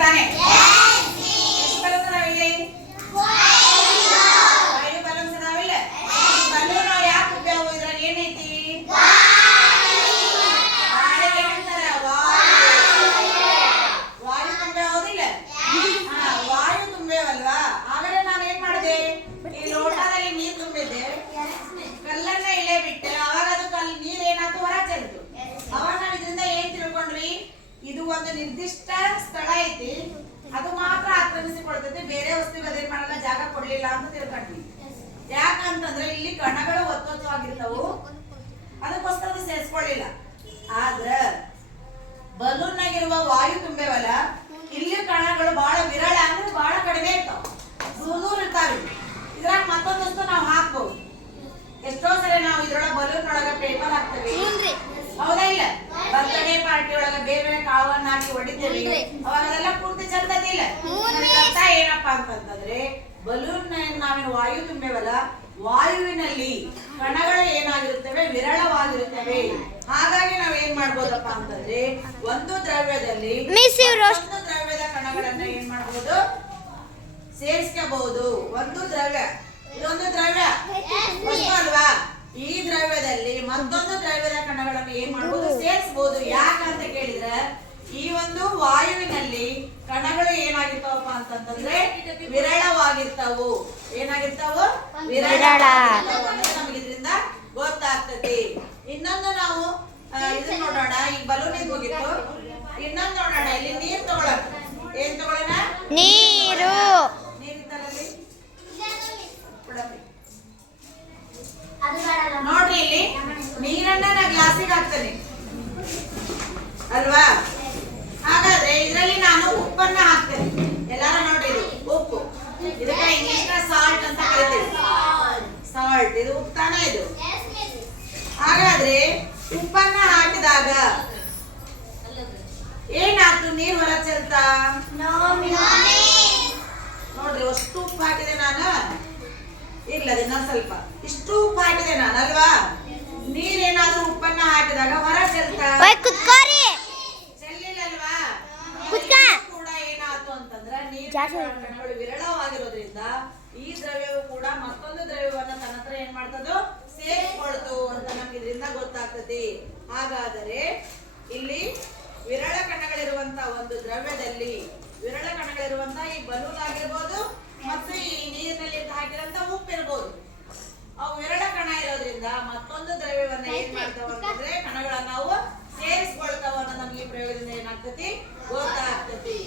ತಾನೆ ಎಷ್ಟು balloon ಅದಾವಿಲ್ಲಿ? 5 balloons ಅದಾವಿಲ್ಲ? Balloon ಯಾಕೆ ಉಬ್ಬ್ಯಾವು? ಇದ್ರಾಗ ಏನೈತಿ? ಗಾಳಿಗೆ ಏನಂತಾರ? ವಾಯು ತುಂಬ್ಯಾವ, ಹೌದಿಲ್ಲ? ವಾಯು ತುಂಬ್ಯಾವಲ್ವಾ? ಆಮೇಲೆ ನಾನು ಏನ್ ಮಾಡಿದೆ? ಈ ಲೋಟದಲ್ಲಿ ನೀರು ತುಂಬಿದ್ದೆ, ಕಲ್ಲನ್ನ ಇಲ್ಲೇ ಬಿಟ್ಟೆ. ಅವಾಗ ಅದು ಕಲ್ಲು ನೀರ್ ಏನಾಯ್ತು? ಹೊರ ಚೆಲ್ತು. ಅವಾಗ ನಾವ್ ಇದರಿಂದ ಏನ್ ತಿಳ್ಕೊಂಡ್ವಿ? ಇದು ಒಂದು ನಿರ್ದಿಷ್ಟ ಸ್ಥಳ ಐತಿ, ಅದು ಮಾತ್ರ ಆಕ್ರಮಿಸಿಕೊಳ್ತೈತಿ, ಬೇರೆ ವಸ್ತು ಅದೇನ್ ಮಾಡಲ್ಲ, ಜಾಗ ಕೊಡ್ಲಿಲ್ಲ ಅಂತ ತಿಳ್ಕೊಂಡ್ವಿ. ಯಾಕಂತಂದ್ರೆ ಇಲ್ಲಿ ಕಣಗಳು ಒತ್ತೊತ್ತವಾಗಿರ್ತಾವು, ಅದಕ್ಕೋಸ್ಕರ ಅದು ಸೇರಿಸ್ಕೊಳ್ಳಿಲ್ಲ. ಆದ್ರ ಬಲೂನ್ ನಾಗಿರುವ ವಾಯು ತುಂಬೇವಲ್ಲ, ಇಲ್ಲಿ ಕಣಗಳು ಬಹಳ ವಿರಳ, ಅಂದ್ರೆ ಬಹಳ ಕಡಿಮೆ ಇರ್ತಾವ, ದೂರ ಇರ್ತಾವೆ. ಇದ್ರಾಗ ಮತ್ತೊಂದು ವಸ್ತು ನಾವು ಹಾಕ್ಬಹುದು. ಎಷ್ಟೋ ಸರಿ ನಾವು ಇದ್ರೊಳಗೆ ಬಲೂನ್ ಒಳಗ ಪೇಪರ್ ಹಾಕ್ತೇವೆ, ಹೌದಾ ಇಲ್ಲ? ಬರ್ತ್ಡೇ ಪಾರ್ಟಿ ಒಳಗ ಬೇರೆ ಬೇರೆ ಕಾಳನ್ನ ಹಾಕಿ ಹೊಡಿತೇವೆ, ಅವಾಗ ಅದೆಲ್ಲ ಪೂರ್ತಿ ಚಲ್ತದಿಲ್ಲ. ಅರ್ಥ ಏನಪ್ಪಾ ಅಂತಂದ್ರೆ, ಬಲೂನ್ ನಾವೇನು ವಾಯು ತುಂಬೇವಲ್ಲ, ವಾಯುವಿನಲ್ಲಿ ಕಣಗಳು ಏನಾಗಿರುತ್ತವೆ? ವಿರಳವಾಗಿರುತ್ತವೆ. ಹಾಗಾಗಿ ನಾವ್ ಏನ್ ಮಾಡ್ಬೋದಪ್ಪ ಅಂತಂದ್ರೆ, ಒಂದು ದ್ರವ್ಯದಲ್ಲಿ ಒಂದು ದ್ರವ್ಯದ ಕಣಗಳನ್ನ ಏನ್ ಮಾಡ್ಬೋದು? ಸೇರಿಸ್ಕೋಬಹುದು. ಒಂದು ದ್ರವ್ಯ, ಇದೊಂದು ದ್ರವ್ಯ ವಸ್ತು ಅಲ್ವಾ? ಈ ದ್ರವ್ಯದಲ್ಲಿ ಮತ್ತೊಂದು ದ್ರವ್ಯದ ಕಣಗಳನ್ನು ಏನ್ ಮಾಡ್ಬೋದು? ಸೇರಿಸಬಹುದು. ಯಾಕಂತ ಕೇಳಿದ್ರೆ, ಈ ಒಂದು ವಾಯುವಿನಲ್ಲಿ ಕಣಗಳು ಏನಾಗಿರ್ತಾವಪ್ಪ ಅಂತಂದ್ರೆ ವಿರಳವಾಗಿರ್ತಾವು. ಏನಾಗಿರ್ತಾವು? ವಿರಳ. ನಮಗೆ ಇದರಿಂದ ಗೊತ್ತಾಗ್ತದೆ. ಇನ್ನೊಂದು ನಾವು ಇದನ್ನ ನೋಡೋಣ. ಈಗ ಬಲೂನ್ ಇದು ಹೋಗಿತ್ತು, ಇನ್ನೊಂದು ನೋಡೋಣ. ಇಲ್ಲಿ ನೀರ್ ತಗೊಳ್ಳೋಣ. ಏನ್ ತಗೊಳ್ಳೋಣ? ನೀರು. ನೀರಿತ್ತಲ್ಲಿ ನೋಡ್ರಿ, ಇಲ್ಲಿ ನೀರನ್ನ ನಾ ಗ್ಲಾಸಿಗೆ ಹಾಕ್ತೇನೆ ಅಲ್ವಾ? ಹಾಗಾದ್ರೆ ಇದರಲ್ಲಿ ನಾನು ಉಪ್ಪನ್ನ ಹಾಕ್ತೇನೆ. ಎಲ್ಲಾರು ನೋಡ್ರಿ, ಇದು ಉಪ್ಪು. ಇದಕ್ಕೆ ಇಂಗ್ಲಿಷ್ ಸಾಲ್ಟ್ ಅಂತ ಕರಿತೀವಿ. ಸಾಲ್ಟ್, ಇದು ಉಪ್ಪು ತಾನೇ ಇದು. ಹಾಗಾದ್ರೆ ಉಪ್ಪನ್ನ ಹಾಕಿದಾಗ ಏನಾಯ್ತು? ನೀರ್ ಹೊರ ಚೆಲ್ತಾ? ನೋಡ್ರಿ, ಅಷ್ಟು ಉಪ್ಪು ಹಾಕಿದೆ ನಾನು. ಇಲ್ಲ, ಇನ್ನೊಂದ್ ಸ್ವಲ್ಪ. ಇಷ್ಟು ಉಪ್ಪು ಹಾಕಿದೆ ನಾನು ಅಲ್ವಾ? ನೀರೇನಾದ್ರೂ ಉಪ್ಪನ್ನ ಹಾಕಿದಾಗ ಹೊರ ಚೆಲ್ತಾ? ಚೆಲ್ಲಿಲ್ಲಲ್ವಾ? ಕೂಡ ಏನಾಯ್ತು ಅಂತಂದ್ರೆ, ನೀರು ವಿರಳವಾಗಿರೋದ್ರಿಂದ ಈ ದ್ರವ್ಯವು ಕೂಡ ಮತ್ತೊಂದು ದ್ರವ್ಯವನ್ನ ತನ್ನ ಹತ್ರ ಏನ್ ಮಾಡ್ತದೋ? ಸೇರಿಸ್ಕೊಳ್ತು ಅಂತ ನಮ್ಗೆ ಇದರಿಂದ ಗೊತ್ತಾಗ್ತದೆ. ಹಾಗಾದರೆ ಇಲ್ಲಿ ವಿರಳ ಕಣಗಳಿರುವಂತ ಒಂದು ದ್ರವ್ಯದಲ್ಲಿ ವಿರಳ ಕಣಗಳಿರುವಂತ ಈ ಬಲೂನ್ ಆಗಿರ್ಬೋದು, ಮತ್ತು ಈ ನೀರಿನಲ್ಲಿ ಹಾಕಿದಂತ ಉಪ್ಪಿರ್ಬೋದು. ಅವು ವಿರಳ ಕಣ ಇರೋದ್ರಿಂದ ಮತ್ತೊಂದು ದ್ರವ್ಯವನ್ನ ಏನ್ ಮಾಡ್ತಾವ ಅಂತಂದ್ರೆ ಕಣಗಳನ್ನ ನಾವು ಸೇರಿಸ್ಕೊಳ್ತಾವ ಅನ್ನೋ ನಮ್ಗೆ ಈ ಪ್ರಯೋಗದಿಂದ ಏನಾಗ್ತತಿ? ಗೊತ್ತಾಗ್ತತಿ.